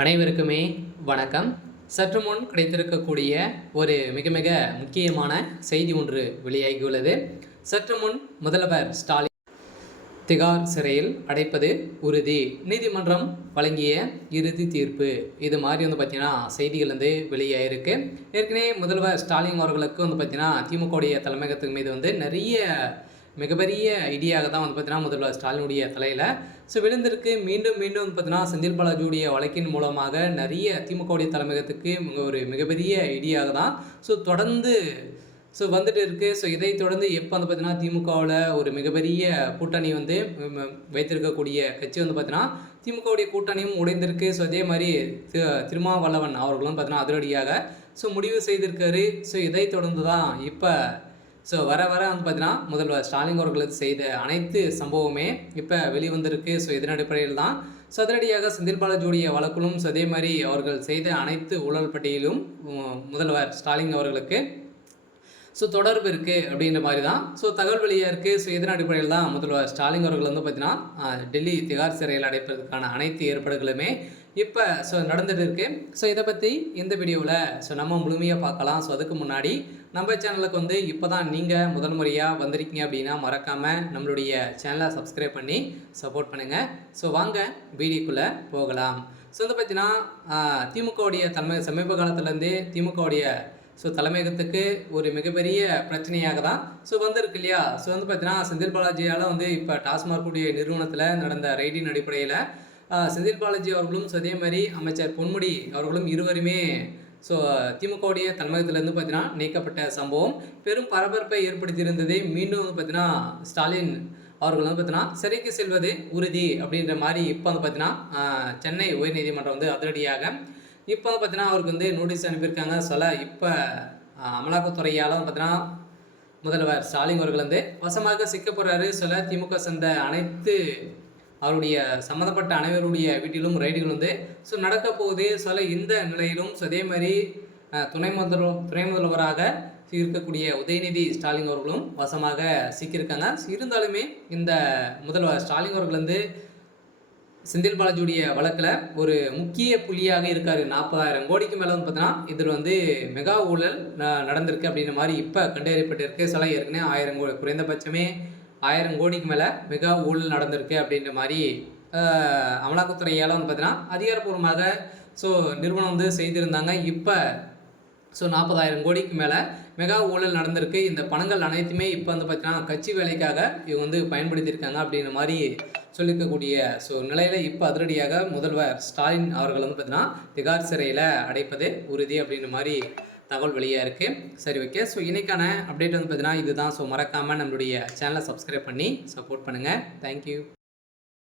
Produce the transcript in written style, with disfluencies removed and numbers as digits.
அனைவருக்குமே வணக்கம். சற்று முன் கிடைத்திருக்கக்கூடிய ஒரு மிக மிக முக்கியமான செய்தி ஒன்று வெளியாகியுள்ளது. சற்று முன் முதல்வர் ஸ்டாலின் திகார் சிறையில் அடைப்பது உறுதி, நீதிமன்றம் வழங்கிய இறுதி தீர்ப்பு. இது மாதிரி பார்த்தீங்கன்னா செய்திகள் வெளியாகிருக்கு. ஏற்கனவே முதல்வர் ஸ்டாலின் அவர்களுக்கு பார்த்தீங்கன்னா திமுகவுடைய தலைமையகத்துக்கு மீது நிறைய மிகப்பெரிய ஐடியாக தான் பார்த்தீங்கன்னா முதல்வர் ஸ்டாலினுடைய தலையில் விழுந்திருக்கு. மீண்டும் பார்த்தீங்கன்னா செந்தில் பாலாஜியுடைய வழக்கின் மூலமாக நிறைய திமுகவுடைய தலைமையகத்துக்கு ஒரு மிகப்பெரிய ஐடியாக தான் தொடர்ந்து வந்துட்டு இருக்குது. இதை தொடர்ந்து எப்போ பார்த்தீங்கன்னா திமுகவில் ஒரு மிகப்பெரிய கூட்டணி வைத்திருக்கக்கூடிய கட்சி பார்த்தீங்கன்னா திமுகவுடைய கூட்டணியும் உடைந்திருக்கு. அதே மாதிரி திருமாவளவன் அவர்களும் பார்த்தீங்கன்னா அதிரடியாக முடிவு செய்திருக்காரு. இதை தொடர்ந்து தான் இப்போ வர பார்த்தீங்கன்னா முதல்வர் ஸ்டாலின் அவர்களுக்கு செய்த அனைத்து சம்பவமே இப்போ வெளிவந்திருக்கு. இதன் அடிப்படையில் தான் அதிரடியாக செந்தில் பாலாஜியுடைய வழக்கிலும் அதே மாதிரி அவர்கள் செய்த அனைத்து ஊழல் பட்டியலும் முதல்வர் ஸ்டாலின் அவர்களுக்கு தொடர்பு இருக்குது அப்படின்ற மாதிரி தான் தகவல் வெளியாக இருக்குது. இதன் அடிப்படையில் தான் முதல்வர் ஸ்டாலின் அவர்கள் பார்த்தீங்கன்னா டெல்லி திகார் சிறையில் அடைப்பதற்கான அனைத்து ஏற்பாடுகளுமே இப்போ நடந்துட்டு இருக்கு. இதை பற்றி இந்த வீடியோவில் நம்ம முழுமையாக பார்க்கலாம். அதுக்கு முன்னாடி நம்ம சேனலுக்கு இப்போ தான் நீங்கள் முதல் முறையாக வந்திருக்கீங்க அப்படின்னா மறக்காமல் நம்மளுடைய சேனலை சப்ஸ்கிரைப் பண்ணி சப்போர்ட் பண்ணுங்கள். வாங்க வீடியோக்குள்ளே போகலாம். பார்த்தீங்கன்னா திமுகவுடைய சமீப காலத்துலேருந்தே திமுகவுடைய தலைமையகத்துக்கு ஒரு மிகப்பெரிய பிரச்சனையாக தான் வந்திருக்கு இல்லையா. பார்த்தீங்கன்னா செந்தில் பாலாஜியால் இப்போ டாஸ்மார்க்குடைய நிறுவனத்தில் நடந்த ரைடின் அடிப்படையில் செந்தில் பாலாஜி அவர்களும் அதே மாதிரி அமைச்சர் பொன்முடி அவர்களும் இருவருமே திமுகவுடைய தலைமையகத்திலேருந்து பார்த்தீங்கன்னா நீக்கப்பட்ட சம்பவம் பெரும் பரபரப்பை ஏற்படுத்தியிருந்தது. மீண்டும் பார்த்தீங்கன்னா ஸ்டாலின் அவர்கள் பார்த்தீங்கன்னா சிறைக்கு செல்வது உறுதி அப்படின்ற மாதிரி இப்போ பார்த்தீங்கன்னா சென்னை உயர்நீதிமன்றம் அதிரடியாக இப்போ பார்த்தீங்கன்னா அவருக்கு நோட்டீஸ் அனுப்பியிருக்காங்க. இப்போ அமலாக்கத்துறையால் பார்த்தீங்கன்னா முதல்வர் ஸ்டாலின் அவர்கள் வசமாக சிக்க போகிறாரு. திமுக சேர்ந்த அனைத்து அவருடைய சம்மந்தப்பட்ட அனைவருடைய வீட்டிலும் ரைடுகள் நடக்க போகுது. இந்த நிலையிலும் அதே மாதிரி துணை முதல்வராக இருக்கக்கூடிய உதயநிதி ஸ்டாலின் அவர்களும் வசமாக சிக்கியிருக்காங்க. இருந்தாலுமே இந்த முதல்வர் ஸ்டாலின் அவர்கள் செந்தில் பாலாஜியுடைய வழக்கில் ஒரு முக்கிய புள்ளியாக இருக்கார். 40,000 கோடிக்கு மேலே பார்த்தீங்கன்னா இதில் மெகா ஊழல் நடந்திருக்கு அப்படின்ற மாதிரி இப்போ கண்டறியப்பட்டிருக்கு. ஏற்கனவே 1000 கோடி குறைந்தபட்சமே 1000 கோடிக்கு மேலே மெகா ஊழல் நடந்திருக்கு அப்படின்ற மாதிரி அமலாக்கத்துறையால் பார்த்தீங்கன்னா அதிகாரப்பூர்வமாக நிறுவனம் செய்திருந்தாங்க. இப்போ 40,000 கோடிக்கு மேலே மெகா ஊழல் நடந்திருக்கு. இந்த பணங்கள் அனைத்துமே இப்போ பார்த்தீங்கன்னா கட்சி வேலைக்காக இவங்க பயன்படுத்தியிருக்காங்க அப்படின்ற மாதிரி சொல்லியிருக்கக்கூடிய நிலையில் இப்போ அதிரடியாக முதல்வர் ஸ்டாலின் அவர்கள் பார்த்தீங்கன்னா திகார் சிறையில் அடைப்பது உறுதி அப்படின்ற மாதிரி தகவல் வெளியாக இருக்குது. ஓகே. இன்னைக்கான அப்டேட் பார்த்தீங்கன்னா இதுதான். மறக்காமல் நம்மளுடைய சேனலை சப்ஸ்கிரைப் பண்ணி சப்போர்ட் பண்ணுங்கள். தேங்க்யூ.